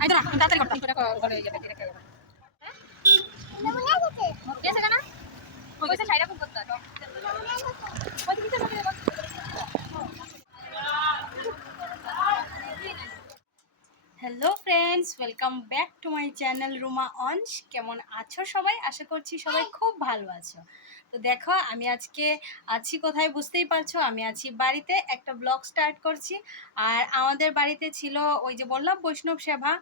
I তো তাড়াতাড়ি করতাম। তোরা ঘরে হয়ে যাবে direct একবার। গেছে কেন ওইসে ছাইরা ফোন করতে ওই দিকে চলে hello friends welcome back to my channel Ruma অনস কেমন আছো সবাই? আশা করছি সবাই খুব ভালো আছো। তো দেখো আমি আজকে আছি কোথায় বুঝতেই পারছ? আমি আছি বাড়িতে একটা ব্লগ স্টার্ট করছি। আর আমাদের বাড়িতে ছিল ওই যে বললাম বৈষ্ণব সেবা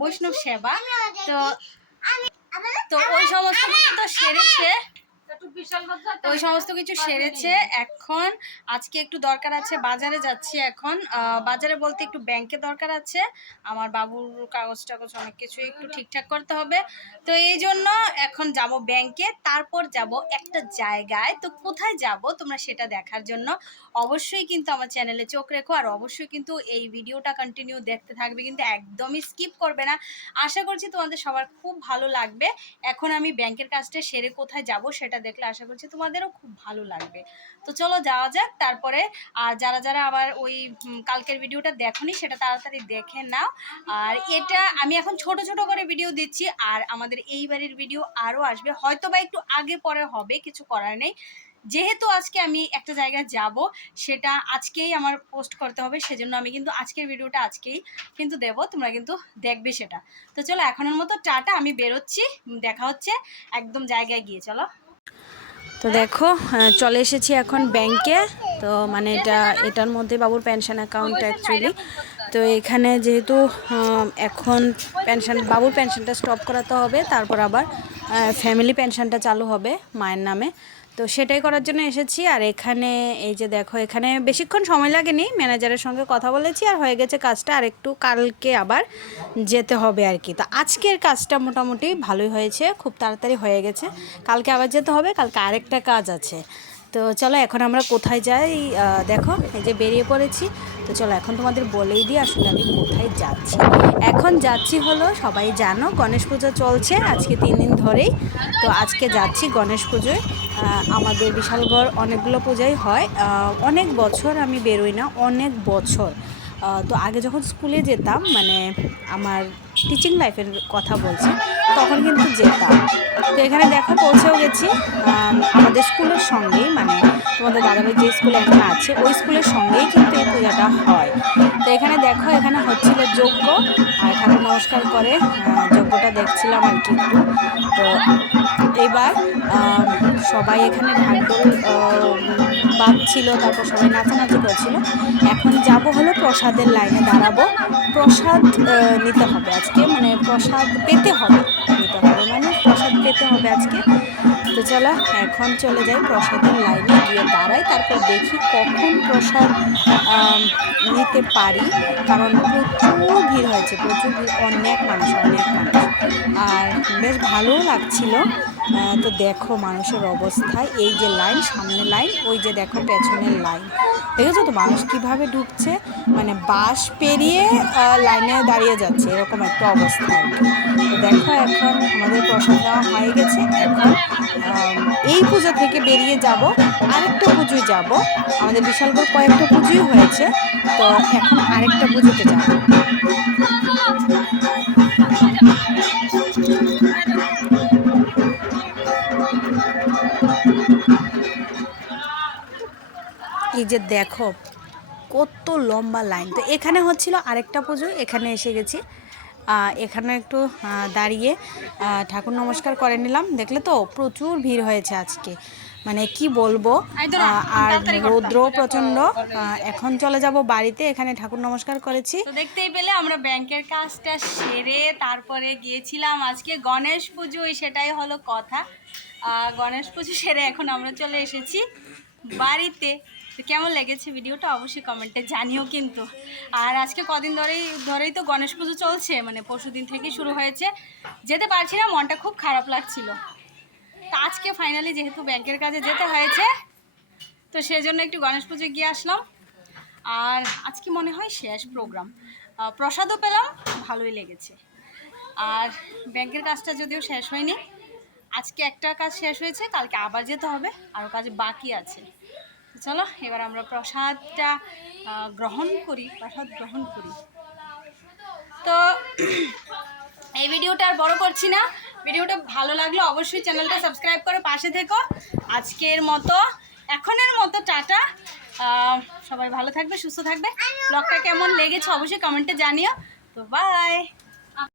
বৈষ্ণব সেবা। তো তো ওই সমস্ত কিছু তো সেরেছে। ওই সমস্ত কিছু সেরেছে। এখন আজকে একটু দরকার আছে বাজারে যাচ্ছি এখন। বাজারে বলতে একটু ব্যাংকে দরকার আছে। আমার বাবুর কাগজ টাগজ অনেক কিছু একটু ঠিকঠাক করতে হবে। তো এই জন্য এখন যাব ব্যাংকে তারপর যাব একটা জায়গায়। তো কোথায় যাব তোমরা সেটা দেখার জন্য অবশ্যই কিন্তু আমার চ্যানেলে চোখ রেখো। আর অবশ্যই কিন্তু এই ভিডিওটা কন্টিনিউ দেখতে থাকবে কিন্তু একদমই স্কিপ করবে না। আশা করছি তোমাদের সবার খুব ভালো লাগবে। এখন আমি ব্যাংকের কাজটা সেরে কোথায় যাব সেটা দেখলে আশা করছি তোমাদেরও খুব ভালো লাগবে। তো চলো যাওয়া যাক, তারপরে, আর যারা যারা আবার ওই কালকের ভিডিওটা দেখোনি সেটা তাড়াতাড়ি দেখে নাও। আর এটা আমি এখন ছোট ছোট করে ভিডিও দিচ্ছি, আর আমাদের এই বাড়ির ভিডিও আরও আসবে। হয়তো বা একটু আগে পরে হবে, কিছু করার নেই। যেহেতু আজকে আমি একটা জায়গায় যাব, সেটা আজকেই আমার পোস্ট করতে হবে, সেজন্য আমি কিন্তু আজকের ভিডিওটা আজকেই কিন্তু দেব, তোমরা কিন্তু দেখবে সেটা। তো চলো, এখনের মতো টাটা, আমি বেরোচ্ছি, দেখা হচ্ছে, একদম জায়গায় গিয়ে, চলো। তো দেখো চলে এসেছি এখন ব্যাংকে তো মানে এটা, এটার মধ্যে বাবুর পেনশন অ্যাকাউন্ট অ্যাকচুয়ালি তো এখানে যেহেতু এখন পেনশন বাবুর পেনশনটা স্টপ করাতে হবে, তারপর আবার ফ্যামিলি পেনশনটা চালু হবে মায়ের নামে। তো সেটাই করার জন্য এসেছি। আর এখানে এই যে দেখো, এখানে বেশিক্ষণ সময় লাগেনি, ম্যানেজারের সঙ্গে কথা বলেছি আর হয়ে গেছে কাজটা। আর একটু কালকে আবার যেতে হবে আর কি। তো আজকের কাজটা মোটামুটি ভালোই হয়েছে, খুব তাড়াতাড়ি হয়ে গেছে। কালকে আবার যেতে হবে, কালকে আরেকটা কাজ আছে। তো চলো এখন আমরা কোথায় যাই? দেখো, এই যে বেরিয়ে পড়েছি। তো চলো এখন তোমাদের বলেই দিই আসলে আমি কোথায় যাচ্ছি। এখন যাচ্ছি হলো, সবাই জানো, গণেশ পুজো চলছে আজকে তিন দিন ধরেই। তো আজকে যাচ্ছি গণেশ পুজোয়। আমাদের বিশালগড় অনেকগুলো পূজাই হয়। অনেক বছর আমি বেরোই না, অনেক বছর। তো আগে যখন স্কুলে যেতাম মানে আমার টিচিং লাইফের কথা বলছি তখন কিন্তু যেতাম তো এখানে দেখো পৌঁছেও গেছি আমাদের স্কুলের সঙ্গেই মানে তোমাদের দাদাভাই যে স্কুলে এখন আছে ওই স্কুলের সঙ্গেই কিন্তু এই পূজাটা হয়। তো এখানে দেখো এখানে হচ্ছিল যজ্ঞ আর ঠাকুর নমস্কার করে যজ্ঞটা দেখছিলাম আর কি একটু। তো এইবার আম, সবাই এখানে ঢাকঢোল বাজছিল তারপর সবাই নাচানাচি করছিল। এখন যাব হলো প্রসাদের লাইনে দাঁড়াবো। প্রসাদ নিতে হবে আজকে। মানে প্রসাদ পেতে হবে, নিতে হবে মানে প্রসাদ পেতে হবে আজকে। তো চলো, এখন চলে যাই প্রসাদের লাইনে গিয়ে দাঁড়াই, তারপর দেখি কখন প্রসাদ নিতে পারি। কারণ প্রচুর ভিড় হয়েছে, প্রচুর ভিড়, অনেক মানুষ অনেক মানুষ। আর বেশ ভালোও লাগছিল। তো দেখো মানুষের অবস্থা, এই যে লাইন, সামনে লাইন, ওই যে দেখো পেছনের লাইন। দেখেছ তো মানুষ কীভাবে ঢুকছে মানে বাস পেরিয়ে লাইনে দাঁড়িয়ে যাচ্ছে, এরকম একটা অবস্থা তো দেখো এখন আমাদের প্রসাদ দেওয়া হয়ে গেছে, এখন এই পুজো থেকে বেরিয়ে যাব, আরেকটা পুজোয় যাব। আমাদের বিশালগড় কয়েকটা পুজোই হয়েছে, তো এখন আরেকটা পুজোতে যাব। যে দেখো কত লম্বা লাইন তো এখানে হচ্ছিল আরেকটা পুজো এখানে এসে গেছি। এখানে একটু দাঁড়িয়ে ঠাকুর নমস্কার করে নিলাম। দেখলে তো প্রচুর ভিড় হয়েছে আজকে। মানে কি বলব? আর রৌদ্র প্রচণ্ড। আহ, এখন চলে যাব বাড়িতে এখানে ঠাকুর নমস্কার করেছি। দেখতেই পেলে আমরা ব্যাংকের কাজটা সেরে তারপরে গিয়েছিলাম আজকে গণেশ পুজোয় সেটাই হলো কথা। গণেশ পুজো সেরে এখন আমরা চলে এসেছি বাড়িতে। তো কেমন লেগেছে ভিডিওটা অবশ্যই কমেন্টে জানিও কিন্তু। আর আজকে কদিন ধরেই ধরেই তো গণেশ পুজো চলছে মানে পরশু দিন থেকেই শুরু হয়েছে। যেতে পারছি না, মনটা খুব খারাপ লাগছিল। তো আজকে ফাইনালি যেহেতু ব্যাংকের কাজে যেতে হয়েছে, তো সেজন্য একটু গণেশ পুজো গিয়ে আসলাম। আর আজকে মনে হয় শেষ প্রোগ্রাম প্রসাদও পেলাম, ভালোই লেগেছে। আর ব্যাংকের কাজটা যদিও শেষ হয়নি, আজকে একটা কাজ শেষ হয়েছে, কালকে আবার যেতে হবে আরও কাজ বাকি আছে। চলো, এবার আমরা প্রসাদটা গ্রহণ করি, প্রসাদ গ্রহণ করি। তো, এই ভিডিওটা আর বড় করছি না। ভিডিওটা ভালো লাগলে অবশ্যই চ্যানেলটা সাবস্ক্রাইব করে পাশে থেকো। আজকের মতো, এখনের মতো টাটা। সবাই ভালো থাকবে, সুস্থ থাকবে। ব্লগটা কেমন লেগেছে অবশ্যই কমেন্টে জানিও। তো বাই